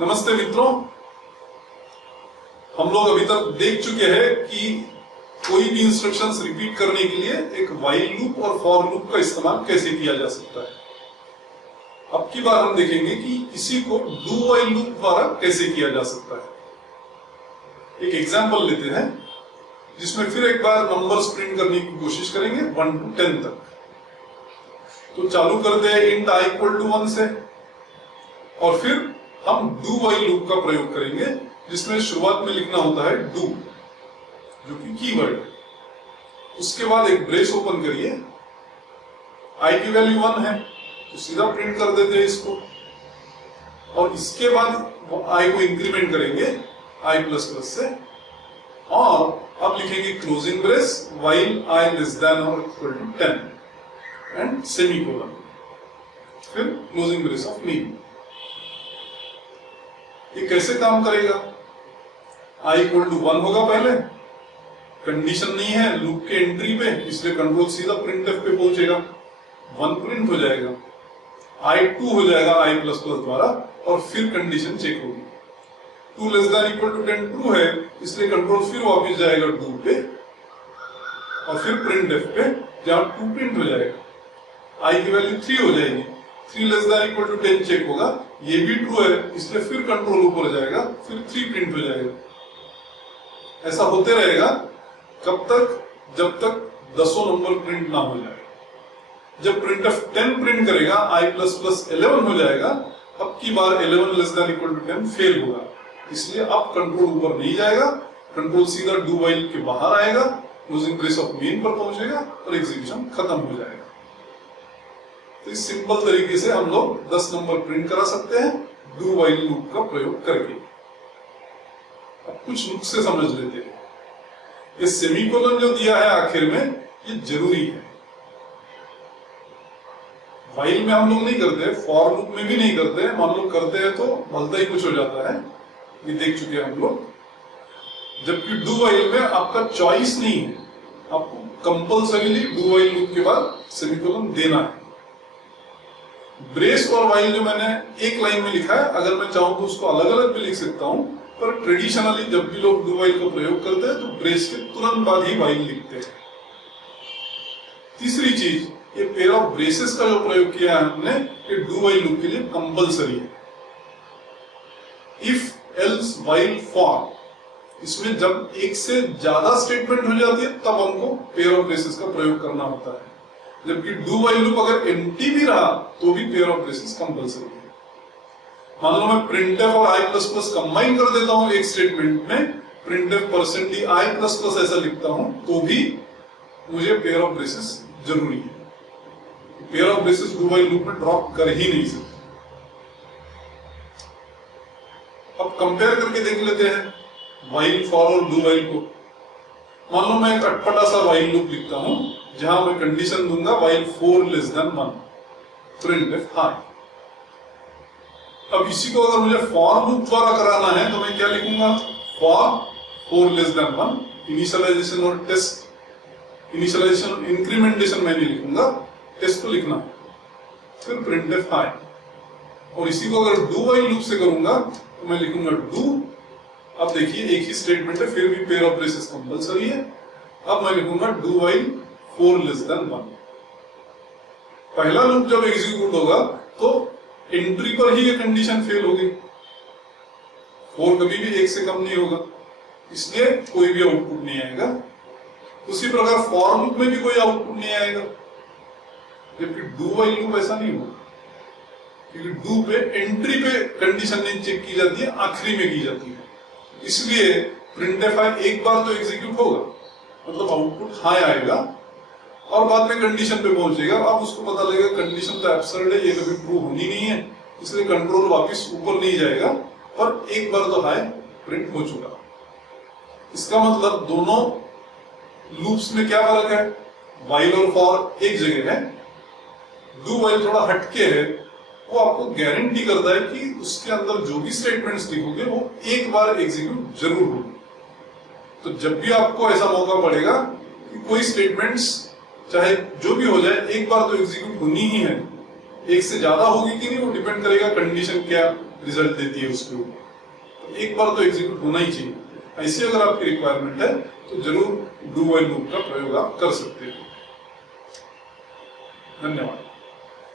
नमस्ते मित्रों, हम लोग अभी तक देख चुके हैं कि कोई भी इंस्ट्रक्शंस रिपीट करने के लिए एक व्हाइल लूप और फॉर लूप का इस्तेमाल कैसे किया जा सकता है। अब की बार हम देखेंगे कि इसी को डू व्हाइल लूप द्वारा कैसे किया जा सकता है। एक एग्जांपल लेते हैं जिसमें फिर एक बार नंबर्स प्रिंट करने की कोशिश करेंगे 1 to 10 तक। तो चालू करते हैं इंट i इक्वल टू 1 से और फिर हम डू व्हाइल लूप का प्रयोग करेंगे जिसमें शुरुआत में लिखना होता है डू, जो कि कीवर्ड। उसके बाद एक ब्रेस ओपन करिए, i की वैल्यू 1 है तो सीधा प्रिंट कर देते हैं इसको, और इसके बाद i को इंक्रीमेंट करेंगे i प्लस प्लस से, और अब लिखेंगे closing brace while i less than और इक्वल टू 10 एंड सेमीकोलन, फिर क्लोजिंग ब्रेस ऑफ मीन। ये कैसे काम करेगा? i इक्वल टू 1 होगा, पहले कंडीशन नहीं है लूप के एंट्री पे, इसलिए कंट्रोल सीधा प्रिंटफ पे पहुंचेगा, 1 प्रिंट हो जाएगा, i 2 हो जाएगा i प्लस प्लस द्वारा, और फिर कंडीशन चेक होगी। 2 less than equal to 10 true है, इसलिए कंट्रोल फिर वापस जाएगा 2 पे और फिर प्रिंटफ पे जहां 2 प्रिंट हो जाएगा, i की वैल्यू 3 हो जाएगी, 3 less than equal to 10 check होगा, ये भी ट्रू है, इसलिए फिर कंट्रोल ऊपर जाएगा, फिर 3 प्रिंट हो जाएगा। ऐसा होते रहेगा कब तक? जब तक 10 नंबर प्रिंट ना हो जाए। जब printf 10 प्रिंट करेगा i प्लस प्लस 11 हो जाएगा, अब की बार 11 less than equal to 10 fail होगा, इसलिए अब कंट्रोल ऊपर नहीं जाएगा, कंट्रोल सीधा डू व्हाइल के बाहर आएगा, क्लोजिंग ब्रेस ऑफ मेन पर पहुंचेगा और एग्जीक्यूशन खत्म हो जाएगा। तो इस सिंपल तरीके से हम लोग 10 नंबर प्रिंट करा सकते हैं डू व्हाइल लूप का प्रयोग करके। अब कुछ नुस्खे समझ लेते हैं। ये सेमीकोलन जो दिया है आखिर में, ये जरूरी है। व्हाइल में हम लोग नहीं करते, फॉर लूप में भी नहीं करते, मान लो करते हैं तो भलता ही कुछ हो जाता है, ये देख चुके हैं हम लोग। जबकि डू व्हाइल में आपका चॉइस नहीं है, आपको कंपल्सरीली डू व्हाइल लूप के बाद सेमीकोलन देना है। ब्रेस और व्हाइल जो मैंने एक लाइन में लिखा है, अगर मैं चाहूं तो उसको अलग अलग भी लिख सकता हूं, पर ट्रेडिशनली जब भी लोग डू व्हाइल का प्रयोग करते हैं तो ब्रेस के तुरंत बाद ही व्हाइल लिखते हैं। तीसरी चीज, ये पेयर ऑफ ब्रेसेस का जो प्रयोग किया है हमने, ये डू व्हाइल लूप के लिए कंपल्सरी है। इफ, एल्स, व्हाइल, फॉर, इसमें जब एक से ज्यादा स्टेटमेंट हो जाती है तब हमको पेयर ऑफ ब्रेसेस का प्रयोग करना होता है। जबकि डू व्हाइल लूप अगर एम्प्टी भी रहा तो भी पेयर ऑफ ब्रेसेस कंपल्सरी है। मान लो मैं प्रिंटफ और i प्लस प्लस कंबाइन कर देता हूं एक स्टेटमेंट में, printf percent D i plus plus ऐसा लिखता हूं, तो भी मुझे पेयर ऑफ ब्रेसेस जरूरी है। Pair of braces do while loop में ड्रॉप कर ही नहीं सकते। अब कंपेयर करके देख लेते हैं व्हाइल, फॉर और डू व्हाइल को। मान लो मैं एक अटपटा सा व्हाइल लूप लिखता हूं जहां मैं कंडीशन दूंगा while 4 less than 1, printf high. अब इसी को अगर मुझे फॉर लूप द्वारा कराना है तो मैं क्या लिखूंगा? फॉर 4 लेस देन 1, इनिशियलाइजेशन और टेस्ट, इनिशियलाइजेशन इंक्रीमेंटेशन मैं नहीं लिखूंगा, टेस्ट को लिखना है, फिर प्रिंटफ हाई। और इसी को अगर डू व्हाइल लूप से करूंगा तो मैं लिखूंगा डू। अब देखिए एक ही स्टेटमेंट है, फिर भी पेयर ऑफ ब्रेसेस कंपल्सरी है। अब मैं लिखूंगा डू व्हाइल 4 लेस देन 1। पहला लूप जब एग्जीक्यूट होगा तो एंट्री पर ही ये कंडीशन फेल होगी, 4 कभी भी 1 से कम नहीं होगा, इसलिए कोई भी आउटपुट नहीं आएगा। उसी प्रकार फॉर लूप में भी कोई आउटपुट नहीं आएगा, जबकि डू व्हाइल लूप ऐसा नहीं होगा, क्योंकि डू पे एंट्री पे कंडीशन नहीं चेक की जाती है, आखिरी में की जाती है। इसलिए प्रिंटफ हाई एक बार तो एग्जीक्यूट होगा, मतलब आउटपुट हाई आएगा, और बाद में कंडीशन पे पहुंचेगा। अब उसको पता लगेगा कंडीशन तो एब्सर्ड है, ये कभी ट्रू होनी नहीं है, इसलिए कंट्रोल वापस ऊपर नहीं जाएगा, और एक बार तो हाई प्रिंट हो चुका। इसका मतलब दोनों लूप्स में क्या फर्क है? व्हाइल और फॉर एक जगह है, डू व्हाइल थोड़ा हटके है, वो आपको गारंटी करता है कि उसके अंदर जो भी स्टेटमेंट्स लिखोगे वो एक बार एग्जीक्यूट जरूर होगी। तो जब भी आपको ऐसा मौका पड़ेगा कि कोई स्टेटमेंट्स चाहे जो भी हो जाए एक बार तो एग्जीक्यूट होनी ही है, एक से ज्यादा होगी कि नहीं वो डिपेंड करेगा कंडीशन क्या रिजल्ट देती है उसके ऊपर। तो एक बार तो एग्जीक्यूट होना ही चाहिए। ऐसी अगर आपकी रिक्वायरमेंट है तो जरूर डू व्हाइल लूप का प्रयोग आप कर सकते हो। धन्यवाद।